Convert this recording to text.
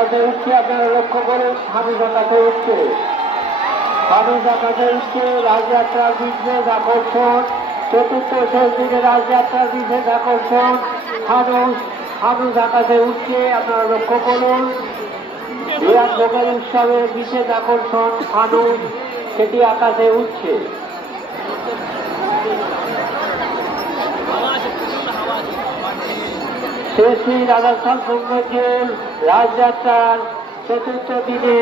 আকাশে উঠছে, আপনারা লক্ষ্য করুন ফানুস আকাশে উঠছে, ফানুস আকাশে উঠছে। রাজযাত্রার বিশেষ আকর্ষণ, চতুর্থ শেষ দিনে রাজযাত্রার বিশেষ আকর্ষণ ফানুস, ফানুস আকাশে উঠছে, আপনারা লক্ষ্য করুন। বিরাট ভোগের উৎসবের বিশেষ আকর্ষণ ফানুস, সেটি আকাশে উঠছে। শ্রী শ্রী রাধাস্থান ব্রহ্মজীর রাজযাত্রার চতুর্থ দিনে